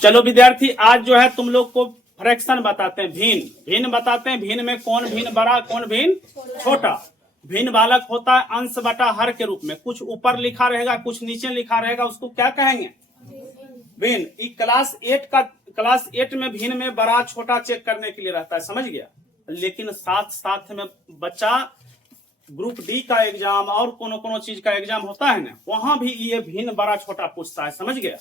चलो विद्यार्थी, आज जो है तुम लोग को फ्रैक्शन बताते हैं, भिन्न बताते हैं। भिन्न में कौन भिन्न बड़ा, कौन भिन्न छोटा। भिन्न बालक होता है अंश बटा हर के रूप में, कुछ ऊपर लिखा रहेगा कुछ नीचे लिखा रहेगा, उसको क्या कहेंगे, भिन्न। क्लास 8 में भिन्न में बड़ा छोटा चेक करने के लिए रहता है, समझ गया। लेकिन साथ साथ में बच्चा ग्रुप डी का एग्जाम और कोनो चीज का एग्जाम होता है ना, वहां भी ये भिन्न बड़ा छोटा पूछता है, समझ गया।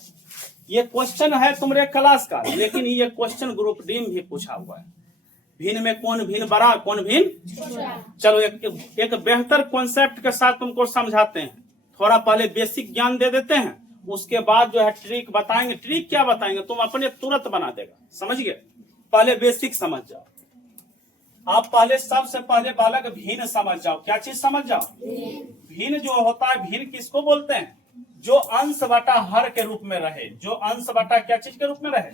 ये क्वेश्चन है तुम्हारे क्लास का, लेकिन ये क्वेश्चन ग्रुप डी में भी पूछा हुआ है। भिन्न में कौन भिन्न बड़ा, कौन भिन्न। चलो एक बेहतर कॉन्सेप्ट के साथ तुमको समझाते हैं। थोड़ा पहले बेसिक ज्ञान दे देते हैं, उसके बाद जो है ट्रिक बताएंगे। ट्रिक क्या बताएंगे, तुम अपने तुरंत बना देगा, समझ गए। पहले बेसिक समझ जाओ आप। पहले सबसे पहले बालक भिन्न समझ जाओ। क्या चीज समझ जाओ, भिन्न जो होता है, भिन्न किसको बोलते हैं, जो अंश बटा हर के रूप में रहे। जो अंश बटा क्या चीज के रूप में रहे,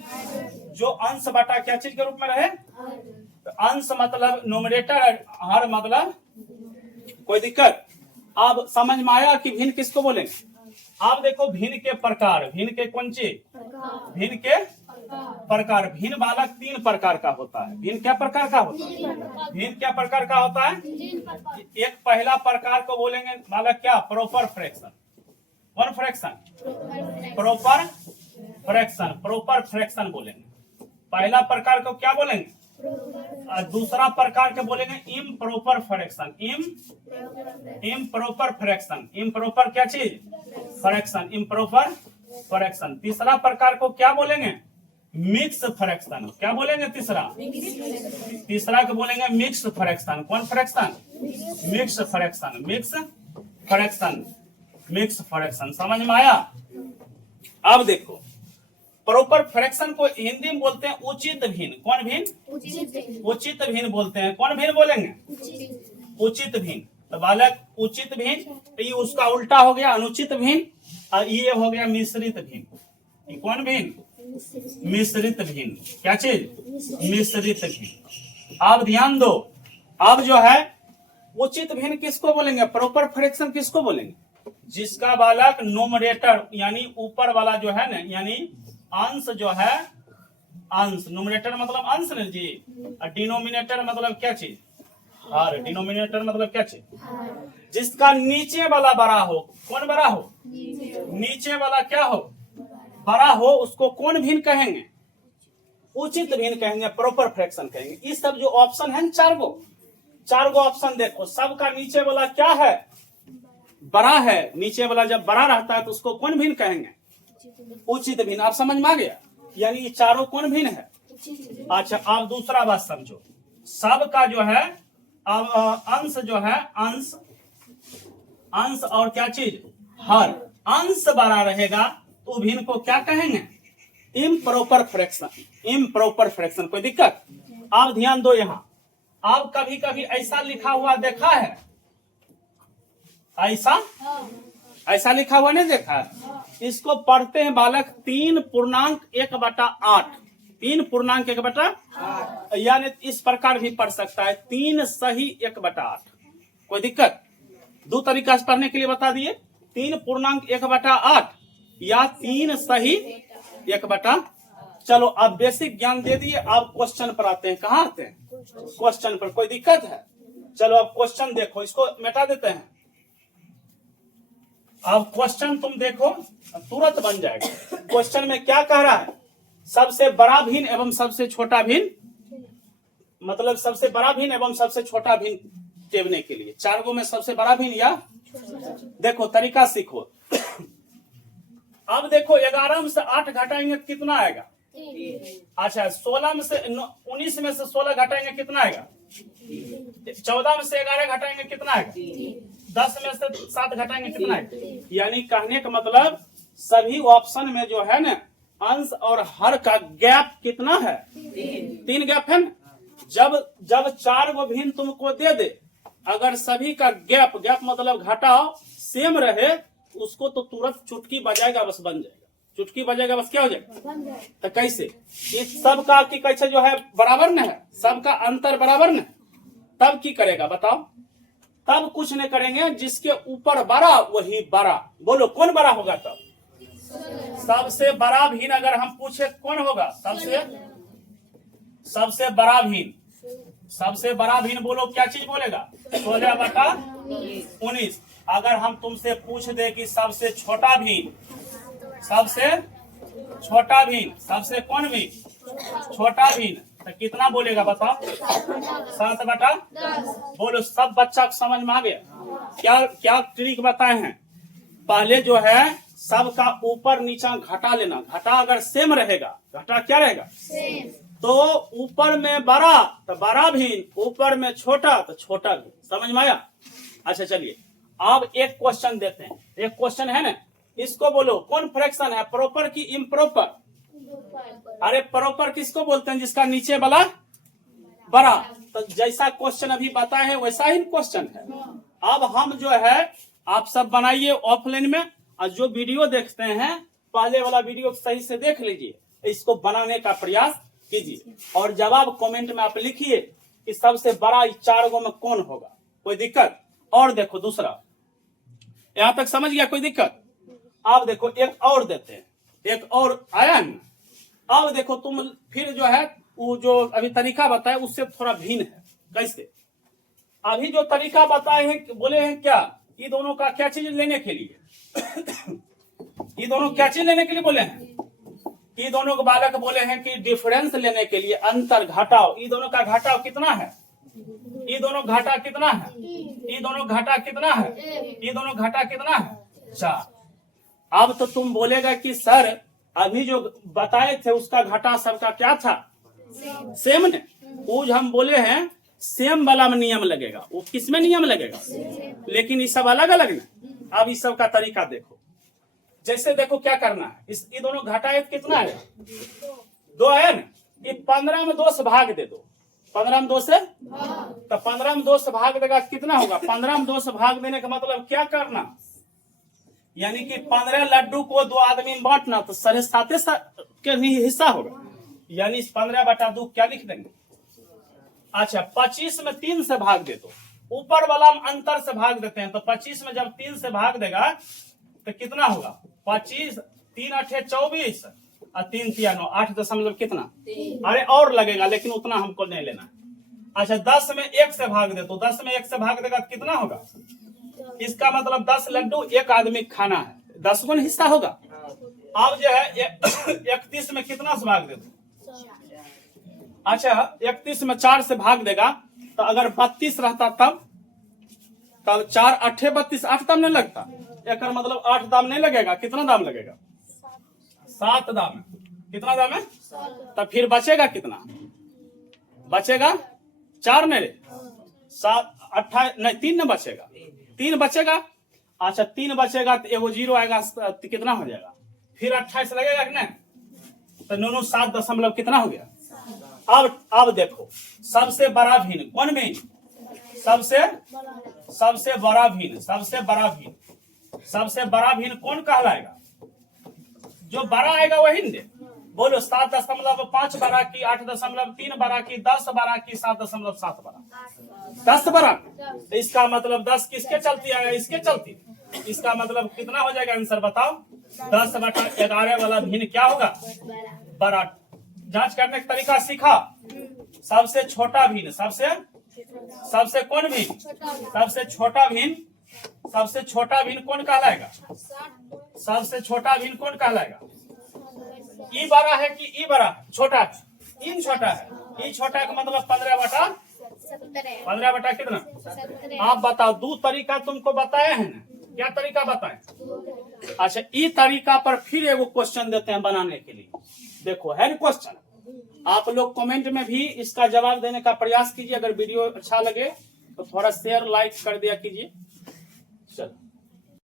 जो अंश बटा क्या चीज के रूप में रहे। तो अंश मतलब न्यूमरेटर, हर मतलब कोई दिक्कत। अब समझ में आया कि भिन्न किसको बोलेंगे। आप देखो भिन्न के प्रकार, भिन्न के कौन चीज, भिन्न के प्रकार। भिन्न बालक 3 प्रकार का होता है। भिन्न क्या प्रकार का होता है, भिन्न क्या प्रकार का होता है। एक पहला प्रकार को बोलेंगे बालक क्या, proper fraction. One fraction, proper fraction, proper fraction बोलेंगे। पहला प्रकार को क्या बोलेंगे, और दूसरा प्रकार के बोलेंगे improper fraction. Improper fraction, improper क्या चीज, फ्रैक्शन, इम्प्रॉपर फ्रैक्शन। तीसरा प्रकार को क्या बोलेंगे, मिक्स फ्रैक्शन। क्या बोलेंगे तीसरा को बोलेंगे मिक्स फ्रैक्शन। कौन fraction, mix fraction, mix fraction, mix fraction. समझ में आया। अब देखो, प्रॉपर फ्रैक्शन को हिंदी में बोलते हैं उचित भिन्न। कौन भिन्न, उचित भिन्न बोलते हैं। कौन भिन्न बोलेंगे, उचित भिन्न। तो बालक उचित भिन्न, तो ये उसका उल्टा हो गया अनुचित भिन्न, और ये हो गया मिश्रित भिन्न। कौन भिन्न, मिश्रित भिन्न। क्या चीज, मिश्रित भिन्न। अब ध्यान दो, अब जो है उचित भिन्न किसको बोलेंगे, प्रॉपर फ्रैक्शन किसको बोलेंगे, जिसका बालक न्यूमरेटर यानी ऊपर वाला जो है ना, यानी अंश जो है, अंश। न्यूमरेटर मतलब अंश न जी, और डिनोमिनेटर मतलब क्या चीज, हर। डिनोमिनेटर मतलब क्या चीज, जिसका नीचे वाला बड़ा हो। कौन बड़ा हो, नीचे वाला क्या हो, बड़ा हो, उसको कौन भिन्न कहेंगे, उचित भिन्न कहेंगे, प्रॉपर फ्रैक्शन कहेंगे। इस सब जो ऑप्शन है चार गो ऑप्शन देखो, सबका नीचे वाला क्या है, बड़ा है। नीचे वाला जब बड़ा रहता है तो उसको कौन भिन्न कहेंगे, उचित भिन्न। आप समझ में आ गया, यानी ये चारों कौन भिन्न है। अच्छा, आप दूसरा बात समझो, सबका जो है अब अंश जो है, अंश और क्या चीज, हर। अंश बड़ा रहेगा तो भिन्न को क्या कहेंगे, इम्प्रॉपर फ्रैक्शन, इम्प्रॉपर फ्रैक्शन। कोई दिक्कत। आप ध्यान दो, यहाँ आप कभी कभी ऐसा लिखा हुआ देखा है, ऐसा लिखा हुआ नहीं देखा है। इसको पढ़ते हैं बालक 3.1/8। 3.1/8, यानी इस प्रकार भी पढ़ सकता है 3 सही 1/8। कोई दिक्कत। दो तरीका से पढ़ने के लिए बता दिए, 3.1/8 या 3 सही 1/8। चलो अब बेसिक ज्ञान दे दिए, अब क्वेश्चन पर आते हैं। कहाँ आते हैं, क्वेश्चन पर। कोई दिक्कत है। चलो अब क्वेश्चन देखो, इसको मिटा देते हैं। अब क्वेश्चन तुम देखो, तुरंत बन जाएगा। क्वेश्चन में क्या कह रहा है, सबसे बड़ा भिन्न एवं सबसे छोटा भिन्न, मतलब सबसे बड़ा भिन्न एवं सबसे छोटा भिन्न टेबने के लिए 4 गो में सबसे बड़ा भिन्न या देखो तरीका सीखो। अब देखो 11 में से 8 घटाएंगे कितना आएगा। अच्छा, 16 में से 19 में से 16 घटाएंगे कितना आएगा। 14 में से 11 घटाएंगे कितना आएगा। 10 में से 7 घटाएंगे कितना है। यानी कहने का मतलब सभी ऑप्शन में जो है ना, अंश और हर का गैप कितना है, 3 गैप है ना। जब 4 गो भिन्न तुमको दे दे, अगर सभी का गैप मतलब घटाओ सेम रहे, उसको तो तुरंत चुटकी बजाएगा, बस बन जाएगा। चुटकी बजाएगा बस क्या हो जाएगा। तो कैसे, इस सबका की कैसे जो है बराबर न है, सबका अंतर बराबर न, तब की करेगा बताओ। तब कुछ नहीं करेंगे, जिसके ऊपर बड़ा वही बड़ा। बोलो कौन बड़ा होगा तब, सबसे बड़ा भिन्न अगर हम पूछे कौन होगा? सबसे बड़ा भिन्न। सबसे बड़ा भिन्न बोलो, क्या चीज बोलेगा? 16/19। अगर हम तुमसे पूछ दे कि सबसे छोटा भिन्न, सबसे छोटा भिन्न, सबसे कौन भिन्न? छोटा भिन्न, तो कितना बोलेगा बताओ? 7/10। बोलो, सब बच्चा को समझ में आ गया? क्या क्या ट्रिक बताए हैं? पहले जो है सबका ऊपर नीचा घटा लेना। घटा अगर सेम रहेगा, घटा क्या रहेगा? सेम। तो ऊपर में बड़ा तो बड़ा भिन्न, ऊपर में छोटा तो छोटा भिन्न। समझ में आया? अच्छा चलिए, अब एक क्वेश्चन देते हैं। एक क्वेश्चन है ना, इसको बोलो कौन फ्रैक्शन है, प्रॉपर की इम्प्रॉपर? अरे प्रॉपर किसको बोलते हैं? जिसका नीचे वाला बड़ा। तो जैसा क्वेश्चन अभी बताए हैं वैसा ही क्वेश्चन है। अब हम जो है आप सब बनाइए ऑफलाइन में, और जो वीडियो देखते हैं पहले वाला वीडियो सही से देख लीजिए, इसको बनाने का प्रयास कीजिए और जवाब कमेंट में आप लिखिए कि सबसे बड़ा 4 गो में कौन होगा। कोई दिक्कत? और देखो दूसरा, यहां तक समझ गया? कोई दिक्कत? अब देखो एक और देते हैं, एक और आया ना। अब देखो तुम फिर जो है वो जो अभी तरीका बताए उससे थोड़ा भिन्न है। कैसे? अभी जो तरीका बताए हैं, बोले हैं क्या, ये दोनों का क्या चीज लेने के लिए ये दोनों क्या चीज लेने के लिए बोले हैं? ये दोनों को बालक बोले हैं कि डिफरेंस लेने के लिए, अंतर घटाओ। ये दोनों का घटाव कितना है? ये दोनों घाटा कितना है? ये दोनों घाटा कितना है? ये दोनों घाटा कितना है? 4। अब तो तुम बोलेगा कि सर अभी जो बताए थे उसका घाटा सबका क्या था? सेम ने। वो हम बोले हैं सेम वाला में नियम लगेगा। वो किस में नियम लगेगा? लेकिन ये सब अलग अलग ना। अब इस सब का तरीका देखो। जैसे देखो क्या करना है, ये दोनों घटाए कितना है? 2 है ना। ये 15 में 2 से भाग दे दो। 15 में 2 से तो 15 में 2 से भाग देगा कितना होगा? 15 में 2 से भाग देने का मतलब क्या करना, यानी कि 15 लड्डू को 2 आदमी में बांटना, तो 7.5 के हिस्सा होगा। यानी 15/2 क्या लिख देंगे? अच्छा, 25 में 3 से भाग दे दो। ऊपर वाला में अंतर से भाग देते हैं, तो 25 में जब 3 से भाग देगा तो कितना होगा? 25, 3 8 24 और 3 3 9, 8 दशमलव कितना? अरे और लगेगा, लेकिन उतना हमको नहीं लेना। अच्छा, 10 में 1 से भाग दे, तो 10 में 1 से भाग देगा कितना होगा? इसका मतलब 10 लड्डू एक आदमी खाना है, 10 गुना हिस्सा होगा। अब जो है 31 में कितना से भाग दे दो? अच्छा, 31 में 4 से भाग देगा, तो अगर 32 रहता तब 4 8 32, 8 दाम नहीं लगता। एक मतलब 8 दाम नहीं लगेगा। कितना दाम लगेगा? 7 दाम है। कितना दाम है? तब फिर बचेगा कितना? बचेगा 4 नहीं, 7 28 नहीं, 3 न बचेगा। 3 बचेगा। अच्छा, 3 बचेगा तो एगो 0 आएगा, तो कितना हो जाएगा? फिर 28 लगेगा कि नहीं? तो 9 7 दशमलव कितना हो गया? अब देखो सबसे बड़ा भिन्न कौन भिन्न? सबसे बड़ा भिन्न। सबसे बड़ा भिन्न, सबसे बड़ा भिन्न कौन कहलाएगा? जो बड़ा आएगा वही न दे। बोलो 7.5 बड़ा की, 8.3 बड़ा की, 10 बड़ा की, 7.7 बड़ा? 10 बड़ा। तो इसका मतलब 10 किसके चलती आएगा? इसके चलती। इसका मतलब कितना हो जाएगा? आंसर बताओ। 10/11 वाला भिन्न क्या होगा? बड़ा। जांच करने का तरीका सीखा। सबसे छोटा भिन्न, सबसे कौन भिन्न? सबसे छोटा भिन्न। सबसे छोटा भिन्न कौन कहलाएगा? सबसे छोटा भिन्न कौन कहलाएगा? ई बड़ा है कि ई बड़ा? छोटा। इन छोटा है। ई छोटा का मतलब 15/15 कितना? आप बताओ। 2 तरीका तुमको बताए हैं ना। क्या तरीका बताए? अच्छा, ई तरीका पर फिर एगो क्वेश्चन देते हैं बनाने के लिए। देखो है ना क्वेश्चन, आप लोग कमेंट में भी इसका जवाब देने का प्रयास कीजिए। अगर वीडियो अच्छा लगे तो थोड़ा शेयर लाइक कर दिया कीजिए। चलो।